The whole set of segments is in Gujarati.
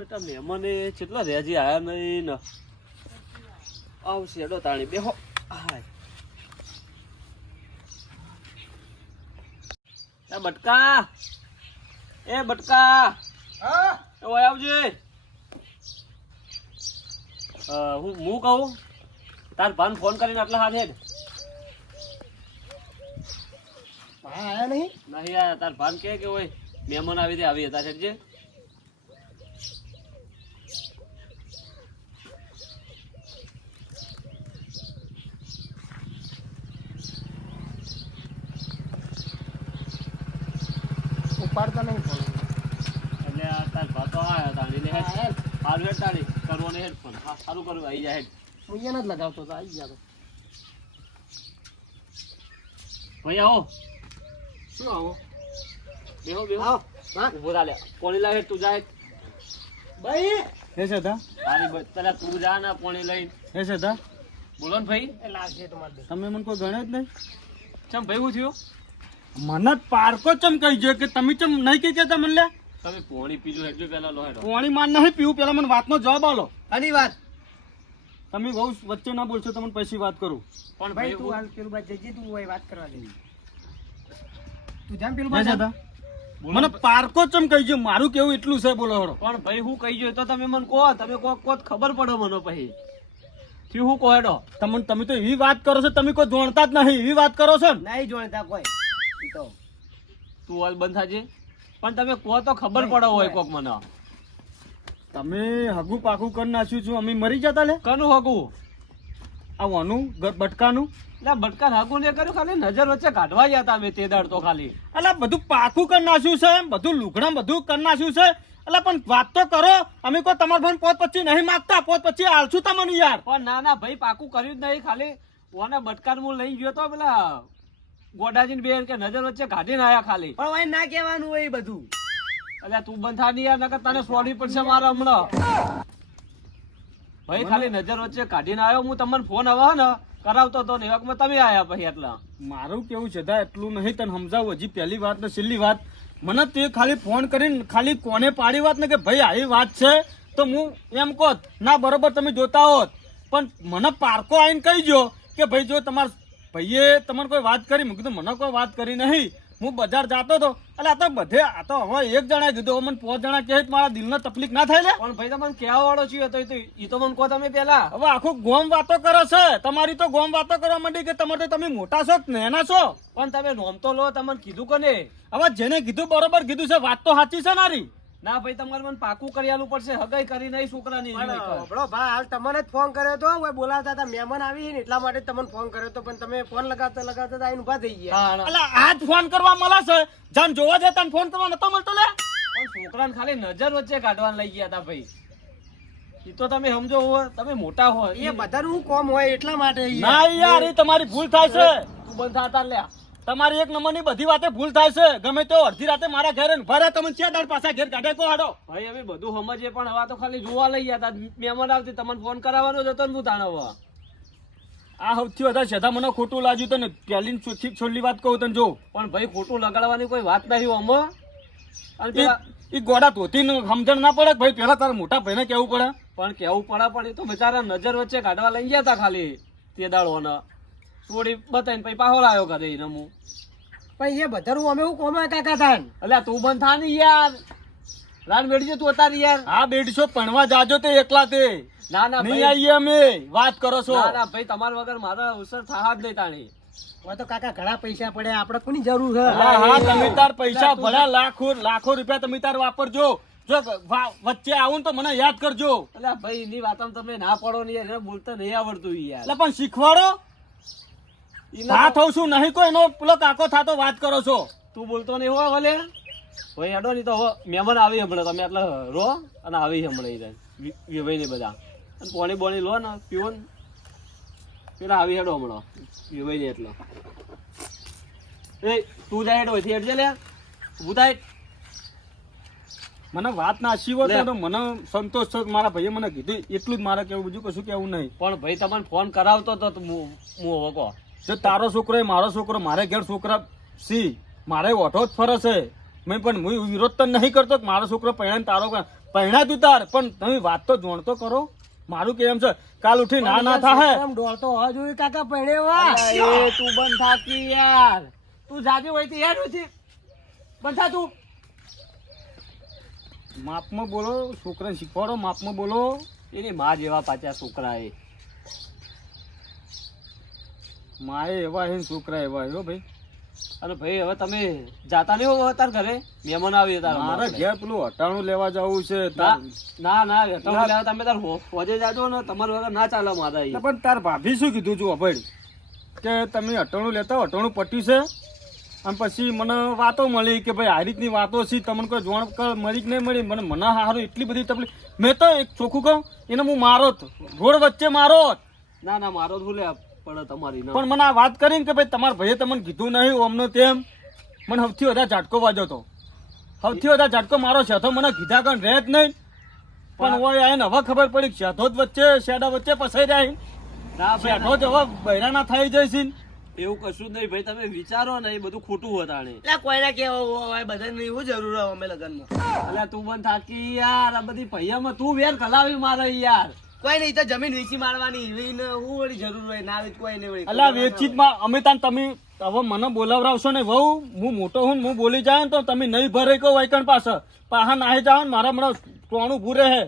બેટા મહેમાને કેટલા રેજી આયા નહીં ને આવશે એડો તાણી બેહો હાય એ બટકા હા ઓય આવજે હું કહું તાર ભાન ફોન કરીને આટલા હાથ હેડ આયા નહીં આયા તાર ભાન કે ઓય મહેમાન આવી હતા હેડજે ઉપાડતા નહીં ફોન એટલે આ તાર ભાતો આયા તાણી લે હેડ હાલ હેડ તાણી કરવો ને હેડ ફોન સારું કરવું આવી જાય હેડ હું અહીંયા જ લગાવતો હતો આવી ગયા ભાઈ આવો શું આવો બેહો આવો હા ઉભો થા લે પોણી લાવે તું જાય ભાઈ હે સદા તારી તને તું જા ને પોણી લઈને હે સદા બોલો ને ભાઈ એ લાગશે તમારે તમે મને કોઈ ગણ્યો જ નહીં ચમ ભાઈ હું થયું મને પારકો ચમ કહી જો કે તમે ચમ નહીં કહી કેતા મને લે તમે પોણી પીજો હેડજો પેલા લો હેડો પાણી માર નહીં પીવું પેલા મને વાતનો જવાબ આલો આની વાત તમે બહુ વચ્ચે ના બોલશો તમને પછી વાત કરું પણ ભાઈ ભાઈ તું હાલ પેલું બાદ જજે તું હોય વાત કરવા દે તું જામ પેલું હે બાદ સદા મને પારકો ચમ કહી જો મારું કેવું એટલું છે બોલો હળો પણ ભાઈ હું કહી જોઈ તો તમે મને કહો તમે કહો ખબર પડે મને પછી થયું હું કહો હેડો તમે તો એવી વાત કરો છો તમે કોઈ જોણતા જ નહીં એવી વાત કરો છો ને નહીં જોણતા કોઈ ઈ તો તું હાલ બંધ થાજે પણ તમે કહો તો ખબર પડે હોય કોક મને તમે હગું પાકું કરી નાખ્યું છું અમે મરી જતા લે કનું હગું આ વાનું બટકાનું એટલે બટકા હાગું ને કર્યું ખાલી નજર વચ્ચે કાઢવા ગયા હતા અમે તે દાડ તો ખાલી એટલે બધું પાકું કરી નાખ્યું છે બધું લુગડા બધું કરી નાખ્યું છે એટલે પણ વાત તો કરો અમે કોઈ તમારા ભાઈ પોત પછી નહીં માંગતા પોત પછી આલશું તમને યાર પણ ના ભાઈ પાકું કર્યું જ નહીં ખાલી ઓને બટકા હું લઈ ગયો તો પેલા ગોડાજીને બેન કે નજર વચ્ચે કાઢીને આયા ખાલી પણ ભાઈ ના કહેવાનું હોય એ બધું એટલે તું બંધ થા નહીં યાર નકર તને સોડી પડશે મારા હમણાં ભાઈ ખાલી નજર વચ્ચે કાઢીને આવ્યો હું તમને ફોન હવે ને કરાવતો તો ને એવામાં તમે આયા પછી એટલા મારું કેવું છે દા એટલું નહીં તને સમજાવું હજી પહેલી વાત ને છેલ્લી વાત મને તે ખાલી ફોન કરીને ખાલી કોને પાડી વાત ને કે ભાઈ આવી વાત છે તો હું એમ કહો ના બરોબર તમે જોતા હોત પણ મને પારકો આવીને કહી જો કે ભાઈ જો તમારા ભાઈએ તમને કોઈ વાત કરી મેં કીધું મને કોઈ વાત કરી નહીં હું બજાર જતો હતો એટલે આ તો હવે એક જણા કીધું હવે મને 5 જણા કહે મારા દિલને તકલીફ ના થાય લે પણ ભાઈ તમને કહેવા વાળો છીએ તો ઈ તો મને કહો તમે પેલા હવે આખું ગોમ વાતો કરે છે તમારી તો ગોમ વાતો કરવા માંડી કે તમારે તો તમે મોટા છો કે નાના છો પણ તમે નોમ તો લો તમને કીધું કોને હવે જેને કીધું બરોબર કીધું છે વાત તો સાચી છે નારી ના ભાઈ તમારે મને પાકું કરી આલવું પડશે હગાઈ કરી નહીં છોકરાની બરો ભાઈ હાલ તમને જ ફોન કર્યો તો ઓય બોલાવતા હતા મહેમાન આવી ને એટલા માટે તમને ફોન કર્યો તો પણ તમે ફોન લગાવતા લગાવતા આઈને ઊભા થઈ ગયા એટલે આજ ફોન કરવા મળે છે જાન જોવા જાય તને ફોન કરવા નતો મળતો લે પણ છોકરાને ખાલી નજર વચ્ચે કાઢવા લઈ ગયા હતા ભાઈ ઈ તો તમે સમજો હો તમે મોટા હો એ બધાનું કોમ હોય એટલા માટે ના યાર એ તમારી ભૂલ થાય છે તું બંધ થતા લે તમારી એક નંબરની બધી વાતે ભૂલ થાય છે ગમે તો અડધી રાતે મારા ઘરે ભરે તમે છે દાડ પાછા ઘેર કાઢે કો હાડો ભાઈ અમે બધું સમજીએ પણ હવે તો ખાલી જોવા લઈ ગયા હતા મહેમાન આવતી તમને ફોન કરાવવાનો જ હતો ને હું તાણવા આ સૌથી વધારે સેધા મને ખોટું લાગ્યું તને પહેલી છોડલી વાત કહું તને જો પણ ભાઈ ખોટું લગાડવાની કોઈ વાત નહીં આમાં અને પેલા એ ગોડા ધોતી સમજણ ના પડે ભાઈ પેલા તારા મોટા ભાઈને કેવું પડે પણ કેવું પડે પણ એ તો બિચારા નજર વચ્ચે કાઢવા લઈ ગયા હતા ખાલી તે દાડોને થોડી બતાવીને પછી પાહો લાવ્યો કરે એને હું પણ એ બધાનું અમે હું કોમ કાકા થાન એટલે તું બંધ થા ને યાર રાન બેડજો તું અતારી યાર આ બેડશો પણવા જાજો તે એકલા તે ના ના નહીં ભાઈ આવીએ અમે વાત કરો છો ના ના ભાઈ તમારા વગર મારા અવસર થા જ નહીં તાણી હવે તો કાકા ઘણા પૈસા પડે આપણે કોની જરૂર છે હા હા તમે તાર પૈસા ભલા લાખો રૂપિયા તમે તાર વાપરજો જો વચ્ચે આવું તો મને યાદ કરજો એટલે ભાઈ એની વાતમાં તમને ના પડો ને યાર બોલતા નહીં આવડતું યાર એટલે પણ શીખવાડો ના થઉં છું નહીં કોઈ એનો પેલો કાકો થાતો વાત કરો છો તું બોલતો નહીં હો ભલે ભાઈ હેડો નહીં તો મહેમાન આવી હમણાં તમે એટલે રો અને આવી હમણાં ભાઈ ને બધા અને પોણી બોણી લો ને પીવો ને પેલા આવી હેડો હમણાં ભાઈ ને એટલે એ તું જાય હેડો એથી હેડજે લે ઊભું થાય મને વાત ના શીવો તો મને સંતોષ છે મારા ભાઈએ મને કીધું એટલું જ મારે કેવું બીજું કશું કેવું નહીં પણ ભાઈ તમને ફોન કરાવતો તો હું હવે કહો જો તારો છોકરો એ મારો છોકરો મારે ઘેર છોકરા સી મારે ઓઠો જ ફરે છે મેં પણ હું વિરોધ તો નહીં કરતો કે મારો છોકરો પહેણા તારો પહેણા તું તાર, પણ તમે વાત તો જોણતો કરો. મારું કેમ છે કાલ ઉઠી ના થાય. આમ ડોળતો હોવા જોઈએ કાકા પહેણેવા. અલા, એ તું બંધ થાકી યાર, તું જાજે હોય તો યાર નથી બંધ થા તું. માપમાં બોલો, છોકરાને શીખવાડો માપમાં બોલો. એની માં જેવા પાછા છોકરા એ માએ એવા હે ને છોકરા એવા હે હો ભાઈ. અને ભાઈ હવે તમે જાતા નહીં હો તાર ઘરે મહેમાન આવી તારા મારે ઘેર પેલું હટાણું લેવા જવું છે. ના ના તમે લેવા તમે તાર હોજે જાજો ને, તમારું વગર ના ચાલે મારા અહીં. પણ તાર ભાભી શું કીધું છું અભડ કે તમે હટાણું લેતા હટાણું પટ્યું છે, અને પછી મને વાતો મળી કે ભાઈ આ રીતની વાતો છે, તમને કોઈ જોણ મળી કે નહીં મળી. મને હારું એટલી બધી તકલીફ. મેં તો એક ચોખ્ખું કહું એને હું મારો રોડ વચ્ચે મારો. ના ના મારો શું લે પડે તમારી ના. પણ મને આ વાત કરીને કે ભાઈ તમારા ભાઈએ તમને કીધું નહીં ઓમનો તેમ, મને સૌથી વધારે ઝાટકો વાગ્યો હતો. સૌથી વધારે ઝાટકો મારો છે તો મને કીધા કારણ રહે જ નહીં. પણ ઓય આને હવે ખબર પડી શેઠો જ વચ્ચે શેડા વચ્ચે ફસાઈ જાય. ના શેઠો જ હવે બૈરા ના થઈ જાય છે. એવું કશું જ નહીં ભાઈ, તમે વિચારો ને એ બધું ખોટું હતા. કોઈને કેવું હોય બધાને એવું જરૂર હોય અમે લગનમાં. અલ્યા તું બંધ થાકી યાર, આ બધી પૈયામાં તું વેર કલાવી મારે યાર. કોઈ નહીં તો જમીન વેચી મારવાની એવી હું વળી જરૂર હોય ના વેચ કોઈ નહીં વળી. અલા વેચીત માં અમે તમે હવે મને બોલાવરાવશો ને વહુ, હું મોટો હું હું બોલી જાય ને તો તમે નહીં ભરે કહો વાયકણ પાસે પાહા નાહી જાવ ને મારા મને ટોણું ભૂરે હે.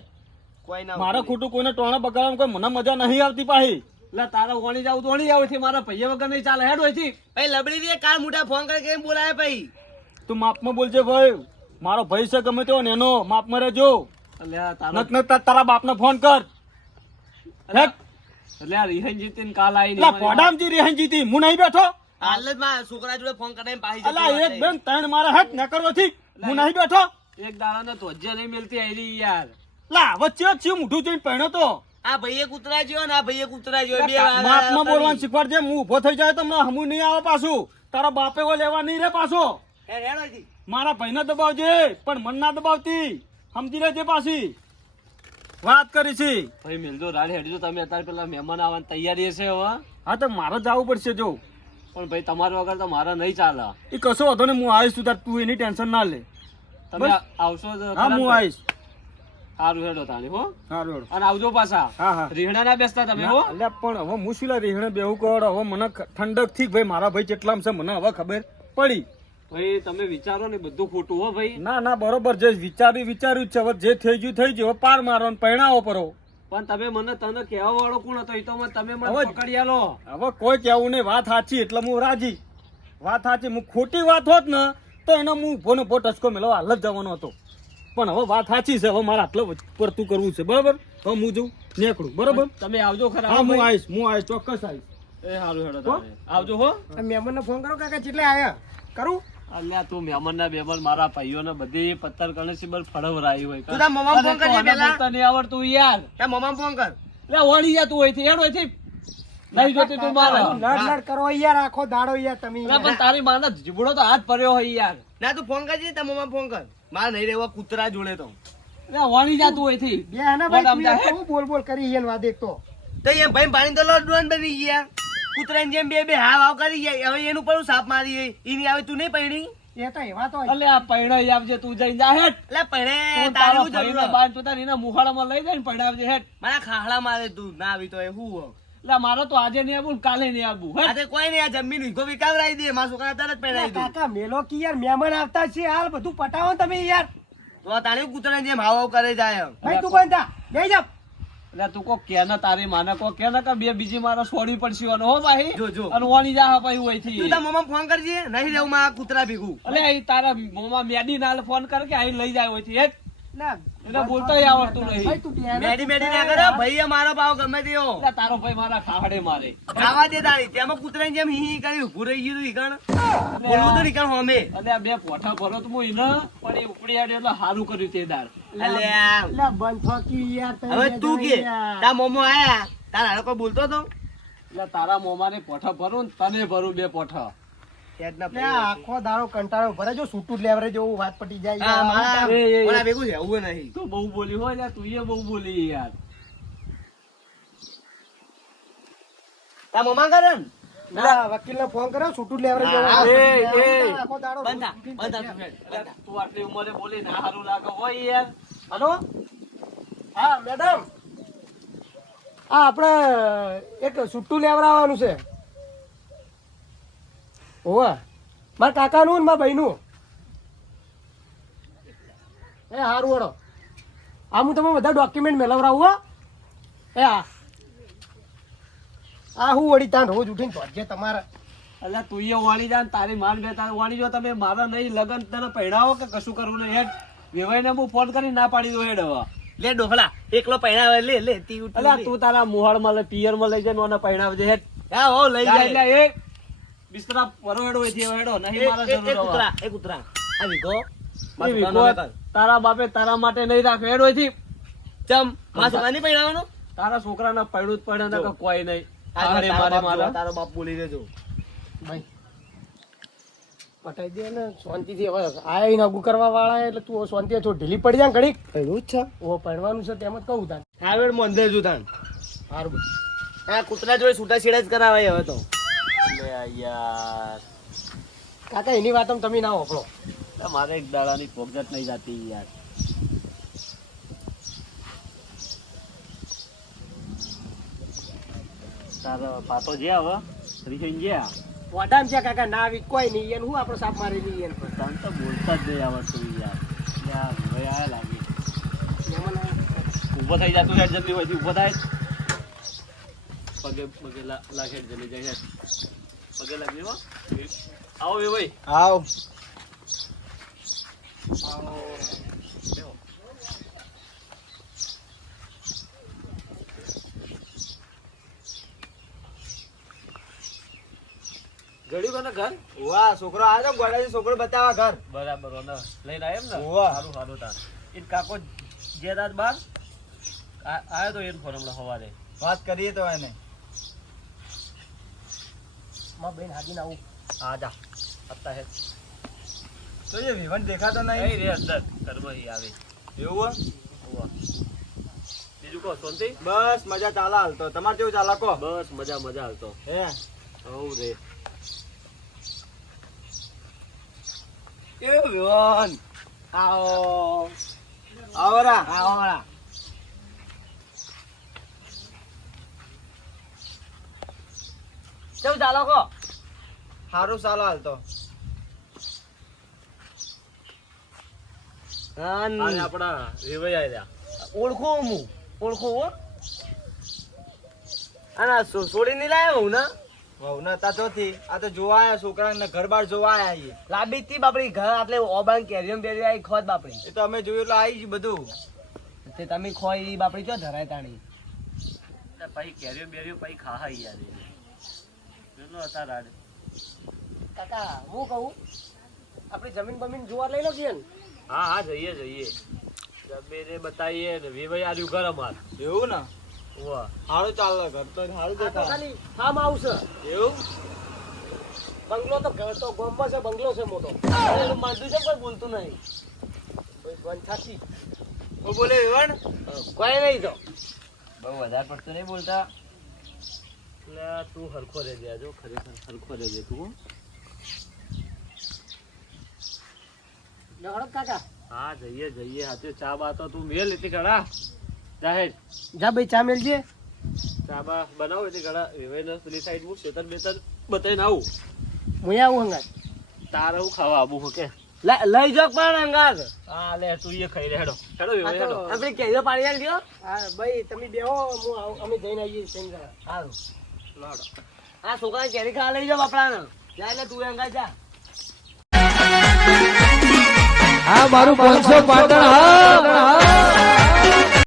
કોઈ ના મારે ખોટું કોઈને ટોણા બગાડવાનું કોઈ મને મજા નહીં આવતી પાહી. એટલે તારા વણી જાવ તો વણી જાવ છે, મારા પૈયા વગર નહીં ચાલે હેડ હોય છે. ભાઈ લબડી દે કાલ મોટા ફોન કરી કેમ બોલાય ભાઈ. તું માપમાં બોલજે ભાઈ, મારો ભાઈ છે ગમે તેવો ને એનો માપમાં રહેજો. અલ્યા તારો નક નક તારા બાપને ફોન કર. એટલે આ રિહાઈ જીતીને કાલ આવીને એટલે પોડામજી રેહન જીતી હું નહીં બેઠો. હાલ જ માં છોકરા જોડે ફોન કરીને પાછી અલા એક બેન ત્રણ મારા હેઠ ન કરવાથી હું નહીં બેઠો. એક દાડાને તો હજ્જા નહીં મિલતી આયરી યાર. લા વચ્ચે જ છે મોઢું જોઈને પહેણ્યો તો. આ ભાઈએ કૂતરા જ્યો ને આ ભાઈએ કૂતરા જ્યો બે માપમાં બોલવાનું શીખવાડજે. હું ઊભો થઈ જાય તો મને હમું નહીં આવે પાછું. તારા બાપે કો લેવા નહીં રે પાછો. મારા ભાઈને દબાવજે પણ મન ના દબાવતી, સમજી લેજે પાછી વાત કરી છે. ભાઈ મિલજો રાડે હેડજો, તમે અત્યારે પેલા મહેમાન આવવાની તૈયારી હશે હવે. હા તો મારે જવું પડશે જો. પણ ભાઈ તમારા વગર તો મારે નહીં ચાલે. એ કશો વાંધો ને હું આવીશ તું તાર તું એની ટેન્શન ના લે. તમે બસ. આવશો જ હા ખરા ને? હું આવીશ. સારું હેડો તાણી હો. સારું હેડો. અને આવજો પાછા. હા હા. રીહણા ના બેસતા તમે હો. અલ્યા પણ હવે હું શું લા રેહણે બેહું કર. હવે મને ઠંડક થી ભાઈ મારા ભાઈ કેટલામ છે મને હવે ખબર પડી. ભાઈ તમે વિચારો ને બધું ખોટું હો ભાઈ. ના ના બરોબર જે વિચાર્યું જ છે. હવે જે થઈ ગયું થઈ ગયું. હવે પાર મારો ને પરણાવો પરો. પણ તમે મને તને કહેવા વાળો કોણ હતો એ તો તમે મને હવે- પકડી આલો. હવે કોઈ કેવું નહીં. વાત સાચી એટલે હું રાજી. વાત સાચી. હું ખોટી વાત હોત ને તો એનો હું ઉભો ને ઉભો ટચકો મેળવવા હાલ જ જવાનો હતો. પણ હવે વાત સાચી છે. હવે મારે આટલો પડતું કરવું છે બરોબર. હવે હું જઉં નીકળું બરોબર. તમે આવજો ખરા. હા હું ભાઈ. આવીશ ચોક્કસ આવીશ. એ સારું હેડો તમે આવજો હો. મહેમાન ને ફોન કરો કાકા કેટલે આયા કરું. અલ્યા તું મહેમાન ના બેમાન મારા ભાઈઓ ને બધી પત્તર કણસીબલ ફળવરાઈ હોય. તું તાર મમ્મા ફોન કરજે પહેલા. બોલતા નહીં આવડતું યાર. તાર મમ્મા ફોન કર. એટલે વળી જા તું અહીંથી હેડ અહીંથી. નહીં જોતી તું મારે. લડ કરો યાર આખો દાડો યાર તમે. અલા પણ તારી માના જીબડો તો હાથ ભર્યો હોય યાર. ના તું ફોન કરજે તાર મમ્મા ફોન કર. મારે નહીં રહેવા કૂતરા જોડે તો. એટલે વળી જા તું અહીંથી. બે હે ભાઈ તું યાર તું બોલ બોલ કરી યાર વાત એક તો એ ભાઈ પાણી તો લોડવાન બની ગયા. કૂતરાની જેમ બે હાવ હાવ કરી ગયા. હવે એનું પર સાપ મારી એની આવે તું નહીં પડી. એ તો એવા તો અલ્યા આ પૈણાઈ આવજે તું જઈને જા હેડ. એટલે પડે તું તારું તારા જરૂર ભાઈને બાર જોતા એના મુહાળામાં લઈ જાય ને પડાવજે હેડ. મારા ખાહડા મારે તું ના આવી તો એ હું એટલે મારે તો આજે નહીં આવું ને કાલે નહીં આવું હેડ. આજે કોઈ નહીં આ જમીન વીઘો વિકાવરાઈ દે મારા છોકરા તરત પહેરાઈ દે. કાકા મેલો કી યાર મહેમાન આવતા છે હાલ બધું પટાવો તમે યાર. તો તાણી કૂતરાની જેમ હાવ હાવ કરે જાય ભાઈ તું બંધ થા જઈ જા. એટલે તું કો કે ના તારી માને કો કે ના કે બે બીજી મારે છોડી પડશે અને હો ભાઈ. જો, જો. અને વળી જા ભાઈ હોયથી. તું તાર મમ્મા ફોન કરજે નહીં રહેવું માં કૂતરા ભેગું. અલે એ તારા મોમાં મેડી ના ફોન કર કે અહીં લઈ જાય હોયથી હેડ. ના એને બોલતોય આવડતું નહીં. મેડી મેડી ના કરો ભાઈ અમારો ભાવ ગમે તેવો. એટલે તારો ભાઈ મારા ખાવડે મારે. ખાવા દે તારી તેમાં કૂતરાની જેમ હી કરી ઉભું રહી ગયું ઈકણ બોલવું તો નીકળ હોમે. અલે આ બે પોઠા ભરો તો હું એને પણ એ ઉપડી આડ્યો એટલે સારું કર્યું તે દાર. અલ્યા બંધ થકી યાર હવે તું કે તાર મોમો આયા તાર હાલો કોઈ બોલતો તો એટલે તારા મોમાને પોઠા ભરું ને તને ભરું બે પોઠા. આખો દાડો કંટાળો ભરે જો છૂટું લેવરે જેવું વાત પટી જાય. ભેગું છે એવું નહીં. તું બહુ બોલી હોય ને તું એ બહુ બોલી યાર. તાર મમ્મા કરે ને વકીલને ફોન કર્યો છૂટું લેવરે એ, એ. આખો દાડો બંધ થા, બંધ થા, બંધ થા. અલ્યા, તું આટલી ઉંમરે બોલી ના સારું લાગે હોય યાર. હલો હા મેડમ હા આપણે એક છૂટું લેવડાવવાનું છે હોવે મારા કાકાનું ને મારા ભાઈનું એ સારું વળો હા હું તમે બધા ડોક્યુમેન્ટ મેળવરાવું હો એ હા હું વળી ત્યાં રોજ ઉઠીને પહોંચે તમારા અલ્યા તું એ વાણી જા ને તારી માન બે તારે વાણી જો તમે મારા નહીં લગન તને પહેરાવો કે કશું કરવું નહીં હેડ વેવાઈને હું ફોન કરી ના પાડી દઉં હેડ હવે લે ડોફલા એકલો પહેરાવે લે લે તી ઉઠ અલ્યા તું તારા મુહાળમાં લે પિયરમાં લઈ જાય ને પહેરાવજે હેડ હા હો લઈ જા, જાય એટલે એ બિસ્તરા પરો હેડો એથી હવે હેડો નહીં મારા જરૂર હવે. એ કૂતરા આ વિગો એ વિગો તારા બાપે તારા માટે નહીં રાખ હેડો એથી ચમ માં છોકરાને પહેરાવાનો તારા છોકરાના પૈડું જ પડે ને જો. કે કોઈ નહીં આ મારે તારો મારે બાપ મારે જો, તારો બાપ બોલી દેજો ભાઈ પટાઈ દે ને શાંતિથી હવે આયા ને અગુ કરવા વાળા એટલે તું શાંતિ થોડી ઢીલી પડી જાય ઘડીક એવું જ છે ઓ પડવાનું છે તેમ જ કહું તાન હાવેડ મંદિર જુતાન સારું આ કૂતરા જોડે છૂટાછેડા જ કરાવાય હવે તો લે યાર કાકા એની વાત તમે ના ઓફળો મારે એક દાડાની પોગજત નહીં જાતી યાર તારા પાતો જે હવે રીસોઈ ગયા વડામ છે કાકા ના આવી કોઈ નહીં એને હું આપણો સાપ મારી લઈએ એને પર તને તો બોલતા જ નહીં આવડતું યાર યાર હવે આ લાગી મહેમાન આવ્યા. ઊભો થઈ જા તું હેડ જલ્દી હોયથી ઊભો થાય પગે પગે લાગે જલ્દી જાય હેડ પગે લાગી હો આવો બે ભાઈ આવ બેહો. જડ્યું કને ઘર વાહ છોકરો આ તો ગોડાજી છોકરો બતાવા ઘર બરાબર ઓને લઈને આવ્યો એમ ને હોવે. સારું સારું તાર એ કાકો જે રાત બાર આવ્યો તો એને ફોન હમણાં સવારે વાત કરીએ તો એને માં બેન હાજીને આવું હા જા આપતા હે તો એ વિવન દેખાતો નહીં રે અંદર ઘરમાં ઈ આવે એવું હોવે. બીજું કહો શાંતિ બસ મજા ચાલે હાલ તો તમારે કેવું ચાલે કો બસ મજા મજા હાલતો હે હવ રે કેવું વિવન આવો આવરા આવરા કેવું ચાલે કો સારું ચાલે હાલ તો આજે આપણા રેવાઈ આવ્યા ઓળખો હું ઓળખો હો અને છોડી નહીં લાયા હું ને વહુ ને તા ચોથી આ તો જોવા આયા છોકરાને ઘર બાર જોવા આયા છીએ લાંબી થી બાપડી ઘર આટલે ઓબાન કેરિયમ બેરી આવી ખોદ બાપડી એ તો અમે જોયું એટલે આવી જ બધું તે તમે ખોઈ બાપડી ચો ધરાય તાણી પછી કેરીઓ બેરીઓ પછી ખાહા યાર પેલો હતા રાડ કાકા હું કહું આપણી જમીન બમીન જોવા લઈ લો કે હા હા જઈએ જઈએ જમીને બતાવીએ ને વેવાઈ આવ્યું ઘર અમાર એવું ને વાહ સારું ચાલે ઘર તો સારું આ તો દેખાય ખાલી ફાર્મ હાઉસ છે એવું બંગલો તો ઘર તો ગામમાં છે બંગલો છે મોટો માનતું છે કોઈ બોલતું નહીં વંથાથી હું બોલે વિવન કોઈ નહીં તો બહુ વધારે પડતું નહીં બોલતા એટલે તું હરખો રહેજે આજો ખરેખર હરખો રહેજે તું હો. લહડો કાકા હા જઈએ જઈએ હાથે ચા બા તો તું મેલ એટલે ઘડા જાહેર જા ભાઈ ચા મેલજે ચા બા બનાવો એટલે ઘડા વેવાઈને પેલી સાઈડ હું શેતર બેતર બતાવીને આવું હું આવું હંગાત તારે હું ખાવા આવું હું કે લઈ જો પણ અંગાર હા લે તું એ ખાઈ લે હેડો હેડો વેવાઈ હેડો આપણે કેજો પાડી આલ્યો હા ભાઈ તમે બેહો હું અમે જઈને આવીએ ત્રણ જણા સારું લાડો આ છોકરા કેરી ખાવા લઈ જાવ બાપડાને જા એટલે તું અંગાર જા હા મારું 500 પાટણ હા